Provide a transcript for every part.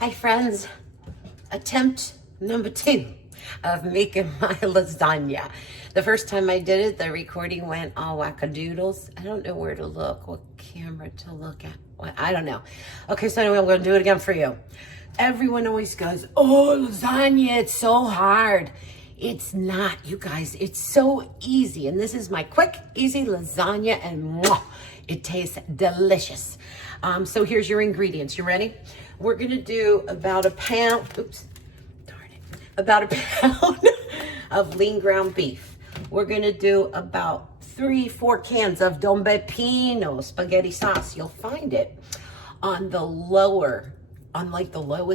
Hi friends, attempt number 2 of making my lasagna. The first time I did it, the recording went all wackadoodles. I don't know where to look, what camera to look at. I don't know. Okay, so anyway, I'm gonna do it again for you. Everyone always goes, oh, lasagna, it's so hard. It's not, you guys, it's so easy. And this is my quick, easy lasagna, and mwah, it tastes delicious. So here's your ingredients. You ready? We're gonna do about a pound, about a pound of lean ground beef. We're gonna do about 3-4 cans of Don Peppino spaghetti sauce. You'll find it on the lowest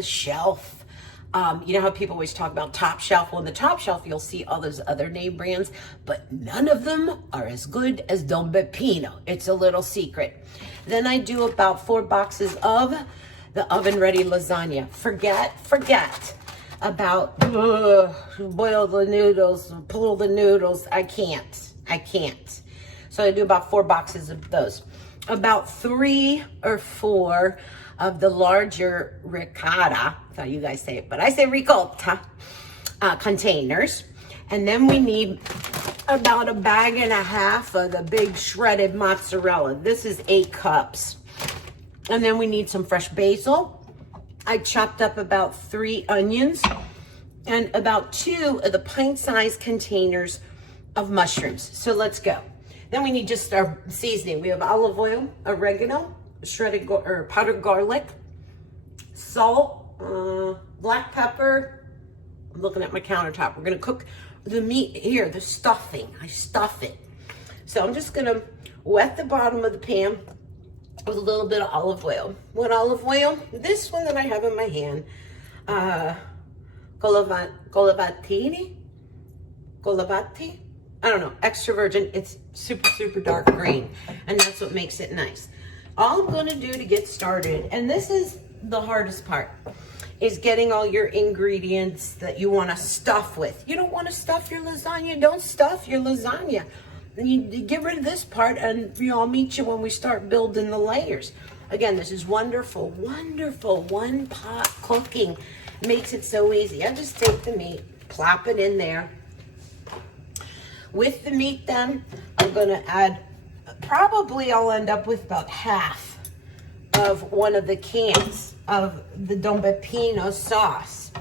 shelf. You know how people always talk about top shelf? Well, in the top shelf, you'll see all those other name brands, but none of them are as good as Don Peppino. It's a little secret. Then I do about 4 boxes of the oven-ready lasagna. Forget about boil the noodles, pull the noodles. I can't. So I do about 4 boxes of those. About 3 or 4 of the larger ricotta, that's how you guys say it, but I say ricotta, containers. And then we need about 1.5 bags of the big shredded mozzarella. This is 8 cups. And then we need some fresh basil. I chopped up about 3 onions and about 2 of the pint-sized containers of mushrooms. So let's go. Then we need just our seasoning. We have olive oil, oregano, shredded or powdered garlic, salt, black pepper. I'm looking at my countertop. We're gonna cook the meat here, the stuffing. I stuff it. So I'm just gonna wet the bottom of the pan with a little bit of olive oil. What olive oil? This one that I have in my hand, Colavati? I don't know, extra virgin. It's super dark green, and that's what makes it nice. All I'm gonna do to get started, and this is the hardest part, is getting all your ingredients that you wanna stuff with. You don't wanna stuff your lasagna, don't stuff your lasagna. You get rid of this part, and I'll meet you when we start building the layers. Again, this is wonderful one pot cooking. Makes it so easy. I just take the meat, plop it in there. With the meat then, I'm gonna add, probably I'll end up with about half of one of the cans of the Don Peppino sauce.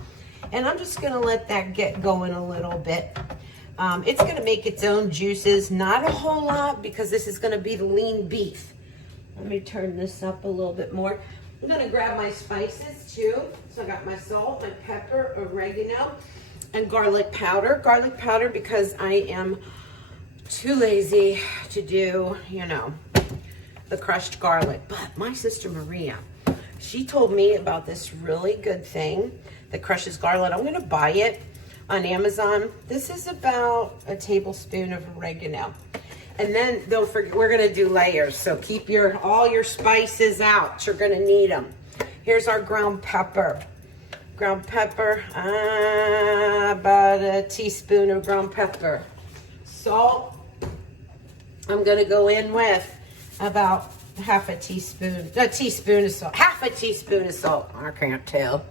And I'm just gonna let that get going a little bit. It's gonna make its own juices, not a whole lot, because this is gonna be the lean beef. Let me turn this up a little bit more. I'm gonna grab my spices too. So I got my salt, my pepper, oregano, and garlic powder. Garlic powder because I am too lazy to do, the crushed garlic. But my sister Maria, she told me about this really good thing that crushes garlic. I'm gonna buy it on Amazon. This is about a tablespoon of oregano. And then don't forget, we're gonna do layers. So keep all your spices out. You're gonna need them. Here's our ground pepper. Ground pepper, about a teaspoon of ground pepper. Salt, I'm gonna go in with about half a teaspoon of salt. Half a teaspoon of salt, I can't tell.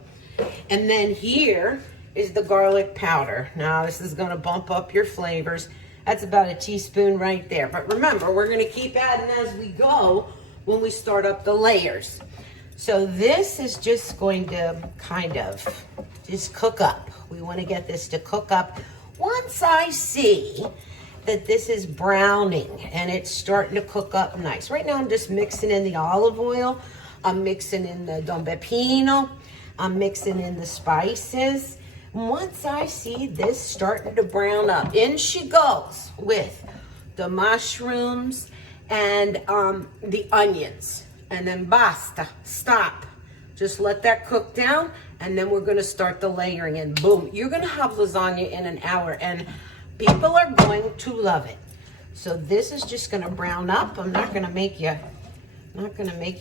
And then here is the garlic powder. Now this is gonna bump up your flavors. That's about a teaspoon right there. But remember, we're gonna keep adding as we go when we start up the layers. So this is just going to kind of just cook up. We wanna get this to cook up. Once I see that this is browning and it's starting to cook up nice. Right now I'm just mixing in the olive oil. I'm mixing in the Don Peppino. I'm mixing in the spices. Once I see this starting to brown up, in she goes with the mushrooms and the onions. And then basta, stop. Just let that cook down, and then we're gonna start the layering, and boom, you're gonna have lasagna in an hour, and people are going to love it. So this is just gonna brown up. I'm not gonna make you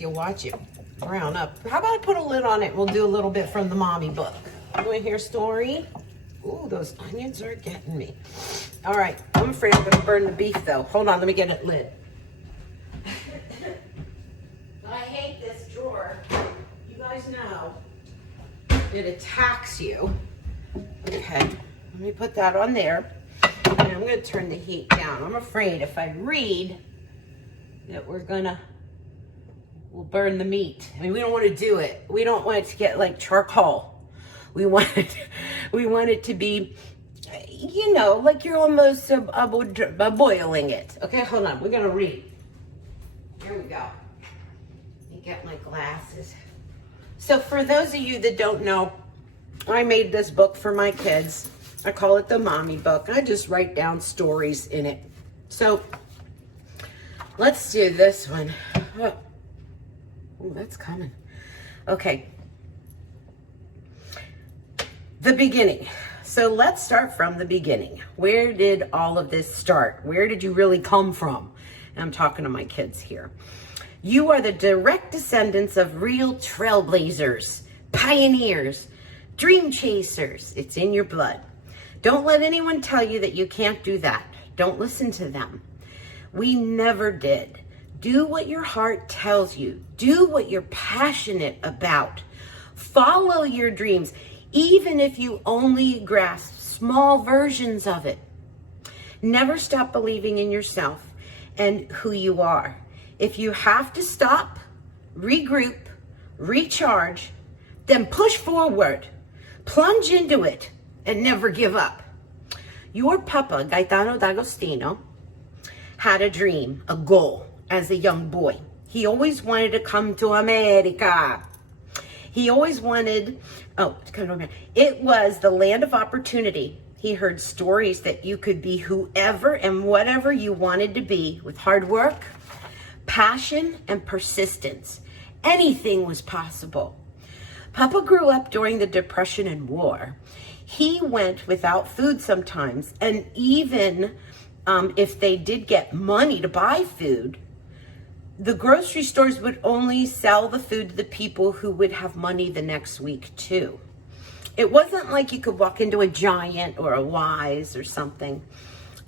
watch it brown up. How about I put a lid on it? We'll do a little bit from the mommy book. You want to hear a story? Ooh, those onions are getting me. All right, I'm afraid I'm gonna burn the beef though. Hold on, let me get it lid. I hate this drawer. You guys know it attacks you. Okay, let me put that on there. And I'm going to turn the heat down. I'm afraid if I read that we'll burn the meat. I mean, we don't want to do it. We don't want it to get like charcoal. We want it to be, you know, like you're almost boiling it. Okay, hold on. We're going to read. Here we go. Let me get my glasses. So for those of you that don't know, I made this book for my kids. I call it the Mommy Book. I just write down stories in it. So let's do this one. Oh, that's coming. Okay. The beginning. So let's start from the beginning. Where did all of this start? Where did you really come from? And I'm talking to my kids here. You are the direct descendants of real trailblazers, pioneers, dream chasers. It's in your blood. Don't let anyone tell you that you can't do that. Don't listen to them. We never did. Do what your heart tells you. Do what you're passionate about. Follow your dreams, even if you only grasp small versions of it. Never stop believing in yourself and who you are. If you have to stop, regroup, recharge, then push forward, plunge into it, and never give up. Your papa, Gaetano D'Agostino, had a dream, a goal as a young boy. He always wanted to come to America. He always wanted, it was the land of opportunity. He heard stories that you could be whoever and whatever you wanted to be with hard work, passion, and persistence. Anything was possible. Papa grew up during the Depression and war. He went without food sometimes, and even if they did get money to buy food, the grocery stores would only sell the food to the people who would have money the next week too. It wasn't like you could walk into a Giant or a Wise or something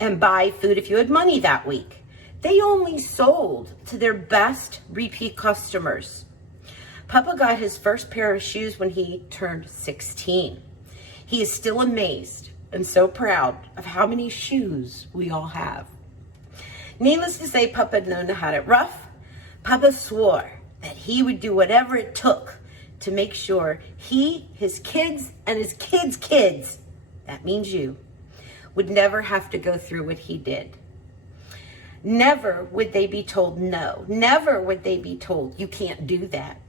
and buy food if you had money that week. They only sold to their best repeat customers. Papa got his first pair of shoes when he turned 16. He is still amazed and so proud of how many shoes we all have. Needless to say, Papa had known had it rough. Papa swore that he would do whatever it took to make sure he, his kids, and his kids' kids, that means you, would never have to go through what he did. Never would they be told no. Never would they be told you can't do that.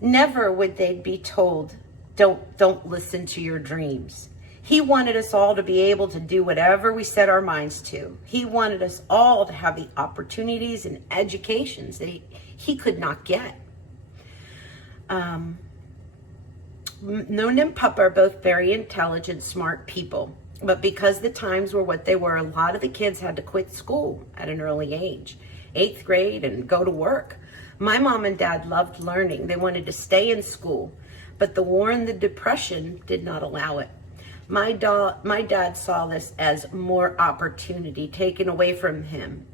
Never would they be told don't listen to your dreams. He wanted us all to be able to do whatever we set our minds to. He wanted us all to have the opportunities and educations that he could not get. Nona and Papa are both very intelligent, smart people. But because the times were what they were, a lot of the kids had to quit school at an early age, 8th grade, and go to work. My mom and dad loved learning. They wanted to stay in school, but the war and the Depression did not allow it. My dad saw this as more opportunity taken away from him.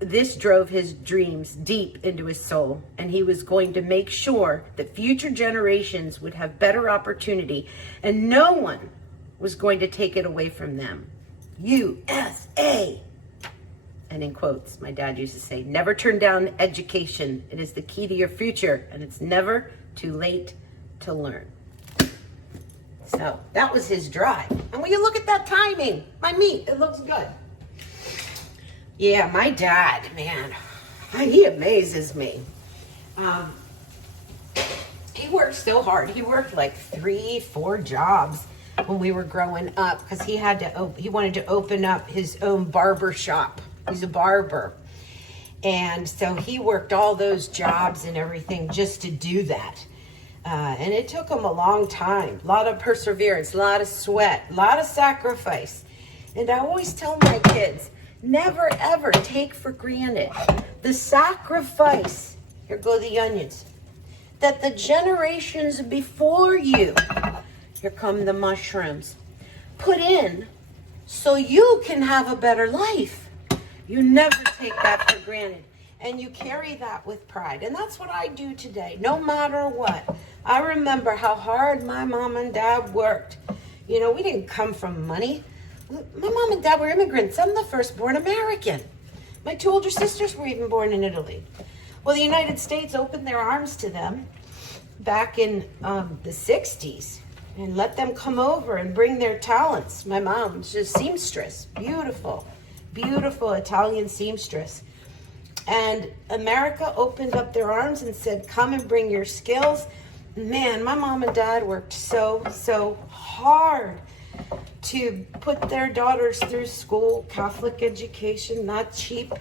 This drove his dreams deep into his soul, and he was going to make sure that future generations would have better opportunity, and no one was going to take it away from them. USA. And in quotes, my dad used to say, never turn down education. It is the key to your future, and it's never too late to learn. So that was his drive. And when you look at that timing, my meat, it looks good. Yeah, my dad, man, he amazes me. He worked so hard. He worked like 3-4 jobs when we were growing up because he wanted to open up his own barber shop. He's a barber. And so he worked all those jobs and everything just to do that. And it took him a long time, a lot of perseverance, a lot of sweat, a lot of sacrifice. And I always tell my kids, never ever take for granted the sacrifice, here go the onions, that the generations before you, here come the mushrooms, put in so you can have a better life. You never take that for granted. And you carry that with pride. And that's what I do today. No matter what, I remember how hard my mom and dad worked. You know, we didn't come from money. My mom and dad were immigrants. I'm the firstborn American. My two older sisters were even born in Italy. Well, the United States opened their arms to them back in the 60s and let them come over and bring their talents. My mom's just seamstress, beautiful, beautiful Italian seamstress. And America opened up their arms and said, come and bring your skills. Man, my mom and dad worked so hard to put their daughters through school, Catholic education, not cheap.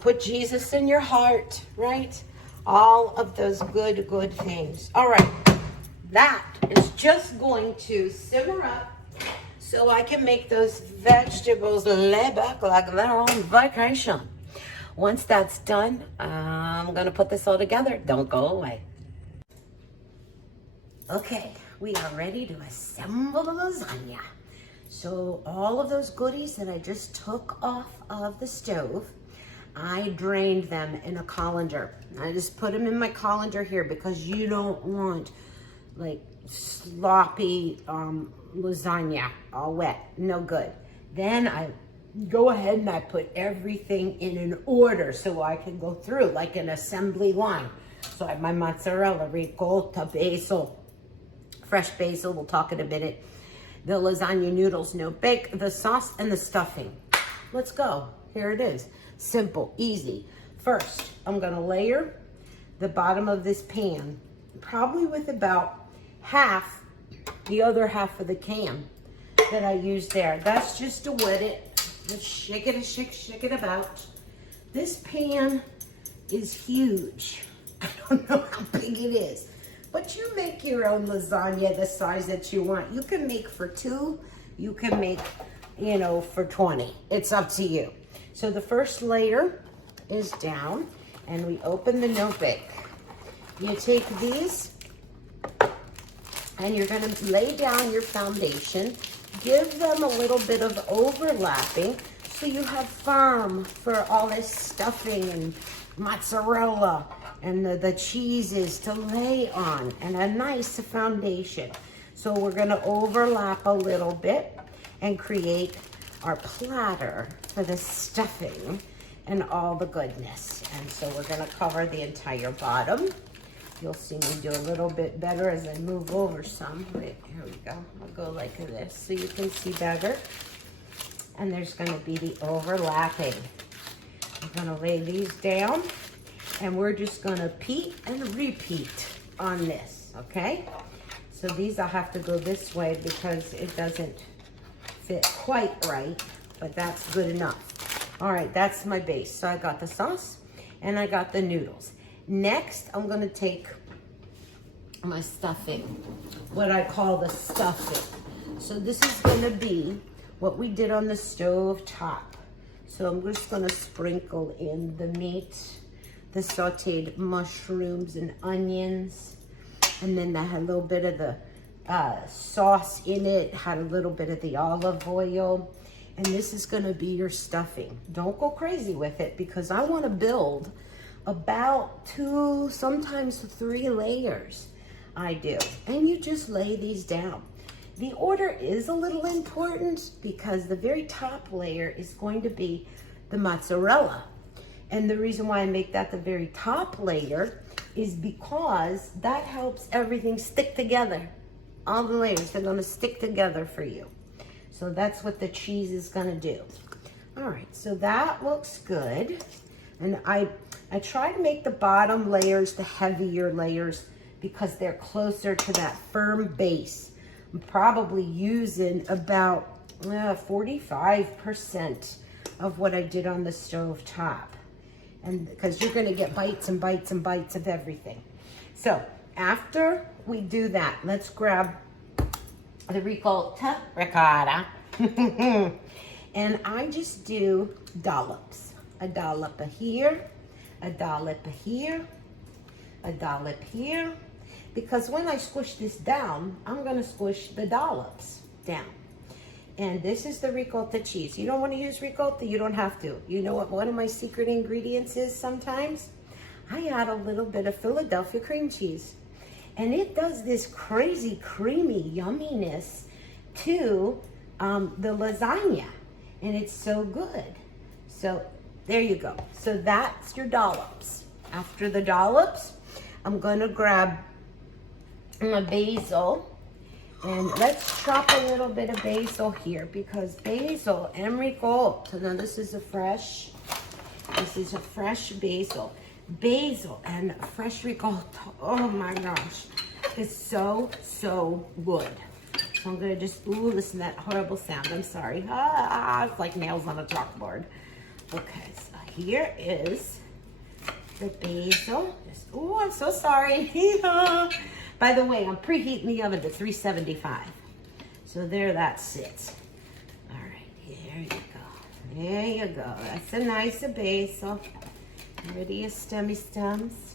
Put Jesus in your heart, right? All of those good things. All right, that is just going to simmer up so I can make those vegetables lay back like they're on vacation. Once that's done, I'm gonna put this all together. Don't go away. Okay, we are ready to assemble the lasagna. So all of those goodies that I just took off of the stove, I drained them in a colander. I just put them in my colander here because you don't want like sloppy lasagna all wet, no good. Then I go ahead and I put everything in an order so I can go through like an assembly line. So I have my mozzarella, ricotta, basil, fresh basil, we'll talk in a minute. The lasagna noodles, no bake, the sauce and the stuffing. Let's go, here it is. Simple, easy. First, I'm gonna layer the bottom of this pan, probably with about half, the other half of the can that I used there. That's just to wet it. Just shake it about. This pan is huge. I don't know how big it is, but you make your own lasagna the size that you want. You can make for 2, you can make, you know, for 20. It's up to you. So the first layer is down and we open the no bake. You take these and you're gonna lay down your foundation, give them a little bit of overlapping so you have firm for all this stuffing and mozzarella and the cheeses to lay on and a nice foundation. So we're gonna overlap a little bit and create our platter for the stuffing and all the goodness. And so we're gonna cover the entire bottom. You'll see me do a little bit better as I move over some. Wait, here we go. I'll go like this so you can see better. And there's gonna be the overlapping. I'm gonna lay these down and we're just gonna repeat and repeat on this, okay? So these I'll have to go this way because it doesn't fit quite right, but that's good enough. All right, that's my base. So I got the sauce and I got the noodles. Next, I'm gonna take my stuffing, what I call the stuffing. So this is gonna be what we did on the stove top. So I'm just gonna sprinkle in the meat, the sauteed mushrooms and onions, and then I had a little bit of the sauce in it, had a little bit of the olive oil, and this is gonna be your stuffing. Don't go crazy with it because I wanna build about 2, sometimes 3 layers. I do, and you just lay these down. The order is a little important because the very top layer is going to be the mozzarella. And the reason why I make that the very top layer is because that helps everything stick together. All the layers, they're gonna stick together for you. So that's what the cheese is gonna do. All right, so that looks good. And I try to make the bottom layers the heavier layers because they're closer to that firm base. I'm probably using about 45% of what I did on the stove top. And because you're gonna get bites and bites and bites of everything. So after we do that, let's grab the ricotta. And I just do dollops. A dollop here, a dollop here, a dollop here. Because when I squish this down, I'm gonna squish the dollops down. And this is the ricotta cheese. You don't wanna use ricotta, you don't have to. You know what one of my secret ingredients is sometimes? I add a little bit of Philadelphia cream cheese. And it does this crazy creamy yumminess to the lasagna. And it's so good. So there you go. So that's your dollops. After the dollops, I'm gonna grab my basil. And let's chop a little bit of basil here because basil and ricotta. Now this is a fresh basil. Basil and fresh ricotta. Oh my gosh. It's so, so good. So I'm gonna just, ooh, listen to that horrible sound. I'm sorry. It's like nails on a chalkboard. Okay, so here is the basil. Just, ooh, I'm so sorry. By the way, I'm preheating the oven to 375. So there that sits. All right, there you go. There you go. That's a nice basil. Ready your stemmy stems.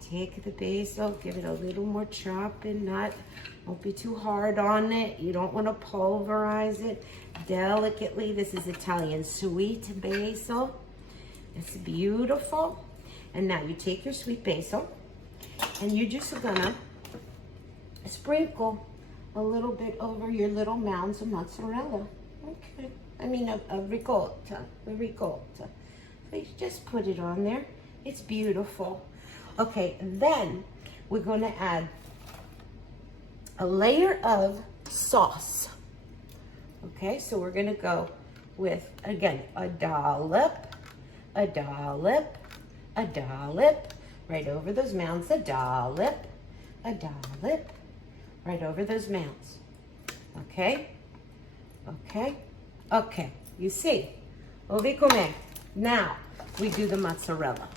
Take the basil, give it a little more chopping, don't be too hard on it. You don't want to pulverize it. Delicately, this is Italian sweet basil. It's beautiful. And now you take your sweet basil and you're just gonna sprinkle a little bit over your little mounds of mozzarella. Okay, I mean of ricotta, the ricotta. So you just put it on there. It's beautiful. Okay, then we're gonna add a layer of sauce. Okay, so we're gonna go with, again, a dollop, a dollop, a dollop, right over those mounds, a dollop, right over those mounds. Okay, okay, okay, you see, ovi com'è. Now, we do the mozzarella.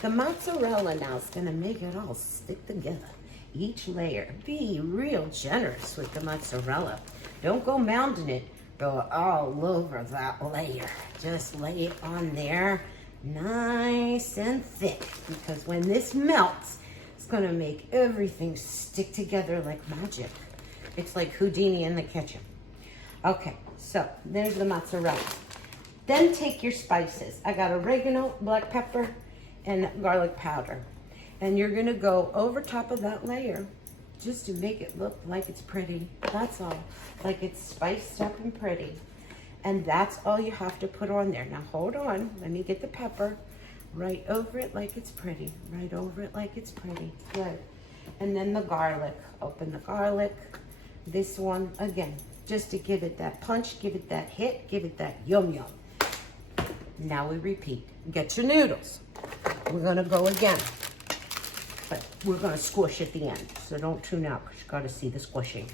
The mozzarella now is gonna make it all stick together. Each layer, be real generous with the mozzarella. Don't go mounding it, go all over that layer. Just lay it on there nice and thick because when this melts, it's gonna make everything stick together like magic. It's like Houdini in the kitchen. Okay, so there's the mozzarella. Then take your spices. I got oregano, black pepper, and garlic powder. And you're gonna go over top of that layer just to make it look like it's pretty. That's all, like it's spiced up and pretty. And that's all you have to put on there. Now hold on, let me get the pepper. Right over it like it's pretty. Right over it like it's pretty. Good. And then the garlic. Open the garlic. This one, again, just to give it that punch, give it that hit, give it that yum yum. Now we repeat. Get your noodles. We're gonna go again. But we're gonna squish at the end. So don't tune out because you gotta see the squishing.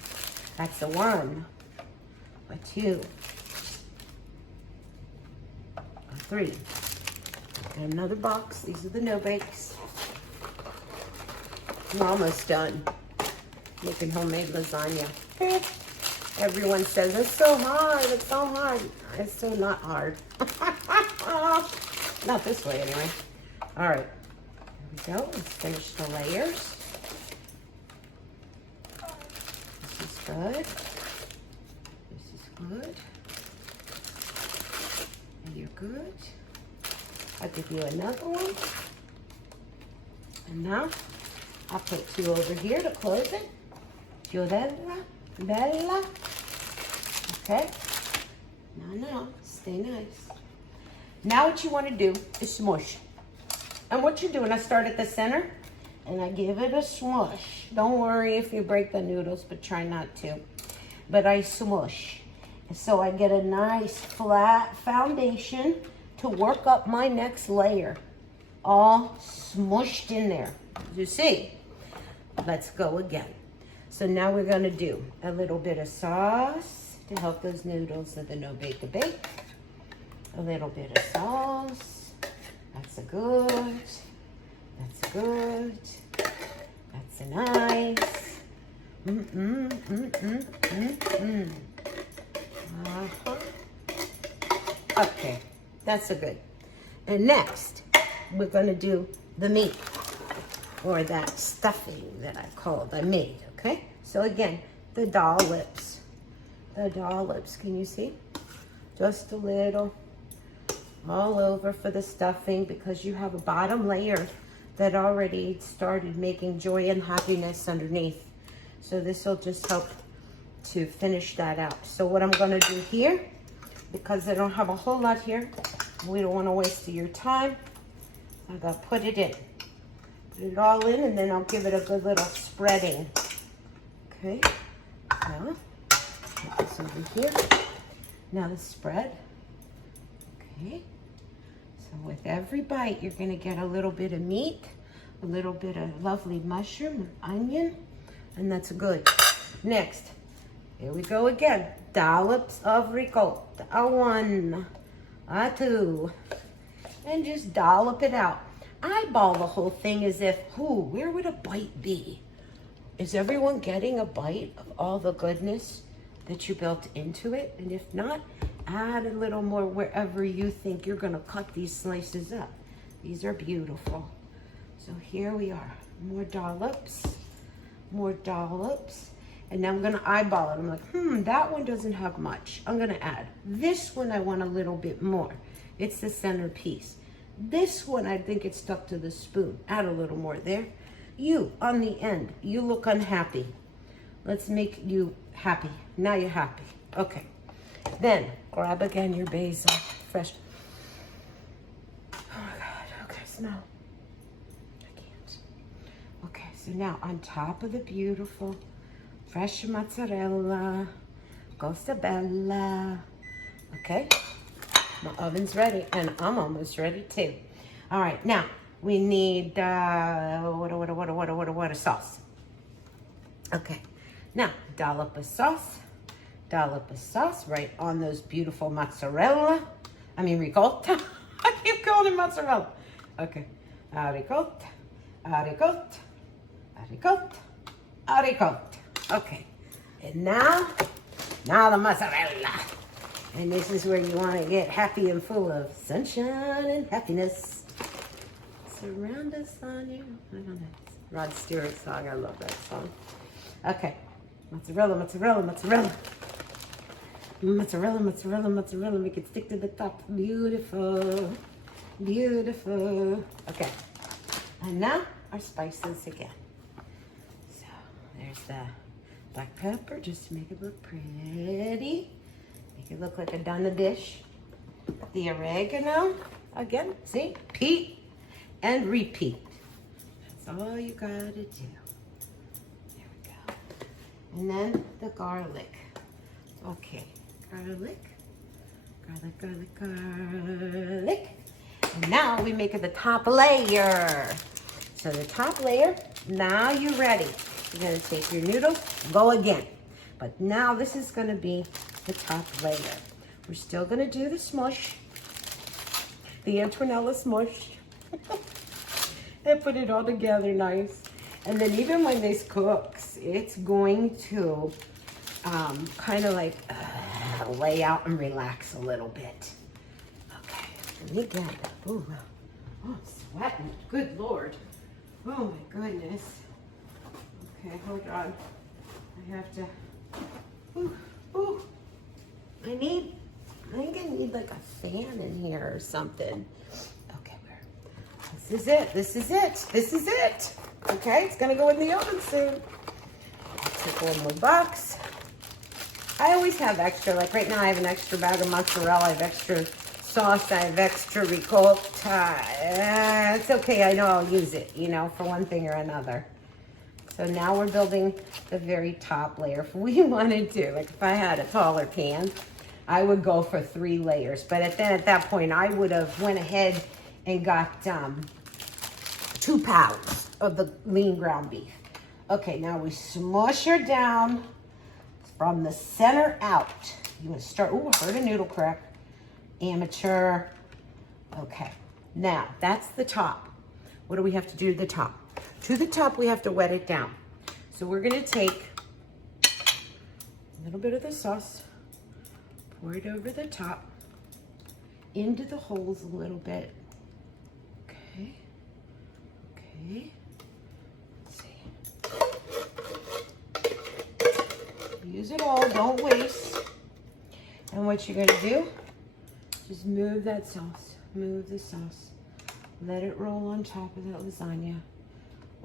That's a 1, a 2, a 3. And another box. These are the no-bakes. I'm almost done making homemade lasagna. Everyone says, it's so hard, it's so hard. It's so not hard. Not this way anyway. All right, here we go. Let's finish the layers. This is good. This is good. And you're good. I'll give you another one. And now, I'll put 2 over here to close it. Fiorella, bella. Okay. No, stay nice. Now what you want to do is smush. And what you're doing, I start at the center and I give it a smush. Don't worry if you break the noodles, but try not to. But I smush. And so I get a nice flat foundation to work up my next layer. All smushed in there. You see? Let's go again. So now we're gonna do a little bit of sauce to help those noodles of the no-bake-a-bake. A little bit of sauce. That's a good. That's good. That's a nice. Okay, that's a good. And next, we're gonna do the meat, or that stuffing that I made, okay? So again, the dollops. The dollops, can you see? Just a little all over for the stuffing because you have a bottom layer that already started making joy and happiness underneath. So this will just help to finish that out. So what I'm gonna do here, because I don't have a whole lot here, we don't wanna waste your time, I'm gonna put it in. Put it all in, and then I'll give it a good little spreading. Okay, now, put this over here. Now the spread, okay. So with every bite, you're gonna get a little bit of meat, a little bit of lovely mushroom, onion, and that's good. Next, here we go again. Dollops of ricotta. A 1, a 2, and just dollop it out. Eyeball the whole thing as if, where would a bite be? Is everyone getting a bite of all the goodness that you built into it? And if not, add a little more wherever you think you're gonna cut these slices up. These are beautiful. So here we are, more dollops, and now I'm gonna eyeball it. I'm like, that one doesn't have much. I'm gonna add. This one I want a little bit more. It's the centerpiece. This one, I think it's stuck to the spoon. Add a little more there. You, on the end, you look unhappy. Let's make you happy. Now you're happy. Okay. Then, grab again your basil, fresh. Oh my God, okay, smell. I can't. Okay, so now on top of the beautiful fresh mozzarella, Costa Bella. Okay, my oven's ready, and I'm almost ready too. All right, now we need what a sauce. Okay, now dollop of sauce right on those beautiful ricotta. I keep calling it mozzarella. Okay, ricotta. Okay, and now the mozzarella. And this is where you want to get happy and full of sunshine and happiness. Surround us on you. I don't know. Rod Stewart song. I love that song. Okay. Mozzarella. Make it stick to the top. Beautiful. Okay. And now our spices again. So there's the black pepper, just to make it look pretty. Make it look like a done dish. The oregano, again, see? Repeat and repeat. That's all you gotta do. There we go. And then the garlic. Okay, garlic. And now we make it the top layer. So the top layer, now you're ready. You're gonna take your noodles, go again. But now this is gonna be the top layer. We're still gonna do the smush, the Antonella smush, and put it all together nice. And then even when this cooks, it's going to kind of like lay out and relax a little bit. Okay, let me get it. Ooh, oh, I'm sweating, good Lord. Oh my goodness. Okay, hold on. I have to, ooh. I think I need like a fan in here or something. Okay, this is it. Okay, it's gonna go in the oven soon. I'll take one more box. I always have extra, like right now I have an extra bag of mozzarella, I have extra sauce, I have extra ricotta. It's okay, I know I'll use it, for one thing or another. So now we're building the very top layer. If we wanted to, like if I had a taller pan, I would go for 3 layers. But at that point, I would have went ahead and got 2 pounds of the lean ground beef. Okay, now we smush her down from the center out. You want to start, I heard a noodle crack. Amateur. Okay, now that's the top. What do we have to do to the top? To the top, we have to wet it down. So we're gonna take a little bit of the sauce, pour it over the top, into the holes a little bit. Okay. Let's see. Use it all, don't waste. And what you're gonna do, just move that sauce, move the sauce Let it roll on top of that lasagna.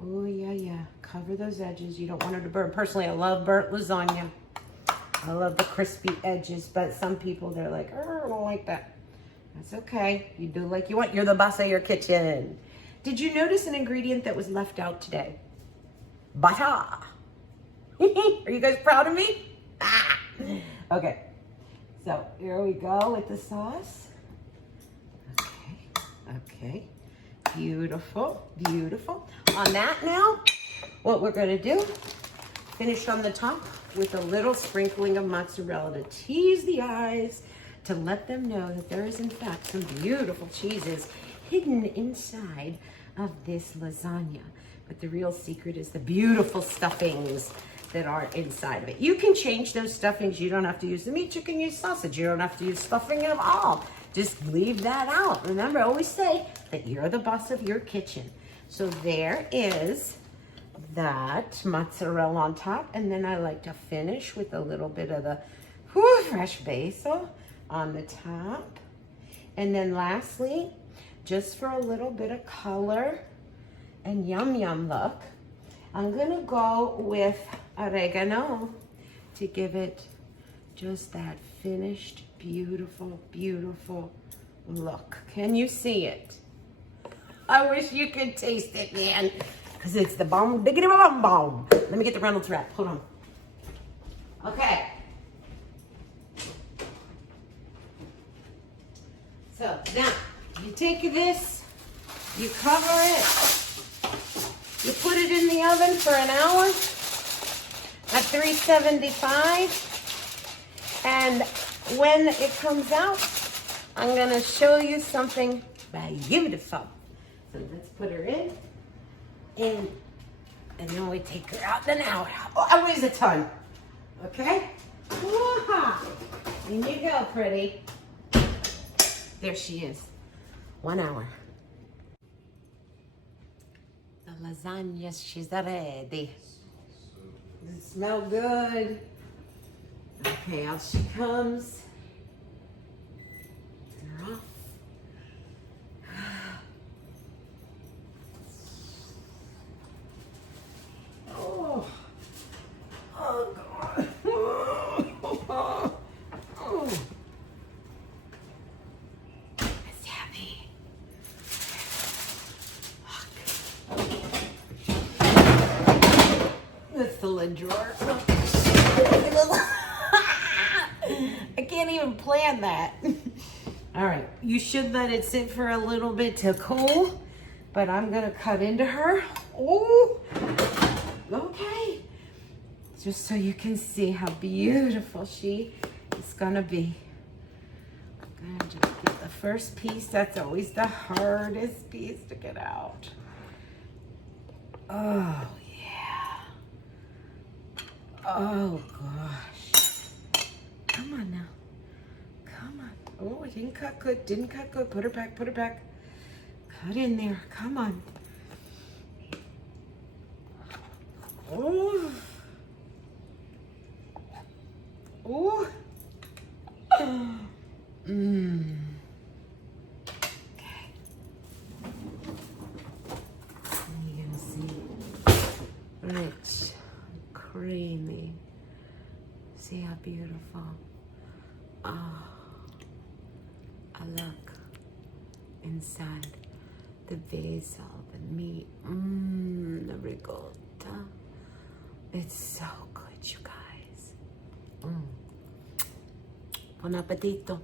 Oh, yeah, yeah. Cover those edges. You don't want it to burn. Personally, I love burnt lasagna. I love the crispy edges, but some people, they're like, oh, I don't like that. That's okay. You do like you want. You're the boss of your kitchen. Did you notice an ingredient that was left out today? Butter. Are you guys proud of me? Ah. Okay. So here we go with the sauce. Okay. Beautiful. Beautiful. On that now, what we're going to do, finish on the top with a little sprinkling of mozzarella to tease the eyes, to let them know that there is in fact some beautiful cheeses hidden inside of this lasagna. But the real secret is the beautiful stuffings that are inside of it. You can change those stuffings. You don't have to use the meat. You can use sausage. You don't have to use stuffing at all. Just leave that out. Remember, I always say that you're the boss of your kitchen. So there is that mozzarella on top. And then I like to finish with a little bit of the fresh basil on the top. And then lastly, just for a little bit of color and yum yum look, I'm gonna go with oregano to give it just that finished, beautiful, beautiful look. Can you see it? I wish you could taste it, man, because it's the bomb, biggity bomb bomb. Let me get the Reynolds wrap, hold on. Okay. So now, you take this, you cover it, you put it in the oven for an hour at 375. And when it comes out, I'm gonna show you something beautiful. So let's put her in, and then we take her out an hour. Oh, I weighs a ton, okay? In you go, pretty. There she is, 1 hour. The lasagna, she's ready. Does it smell good? Okay, out she comes. Turn her off. Oh, oh God. Oh. It's happy. That's the lid drawer. I can't even plan that. All right, you should let it sit for a little bit to cool, but I'm gonna cut into her. Oh, okay. Just so you can see how beautiful she is gonna be. I'm gonna just get the first piece. That's always the hardest piece to get out. Oh, yeah. Oh, gosh. Come on now. Come on. Oh, it didn't cut good. Didn't cut good. Put her back. Put her back. Cut in there. Come on. Oh. Oh. Mmm. Okay. You're gonna see rich, creamy. See how beautiful. Oh, I look inside the basil, the meat, the ricotta. It's so good, you guys. Buon appetito.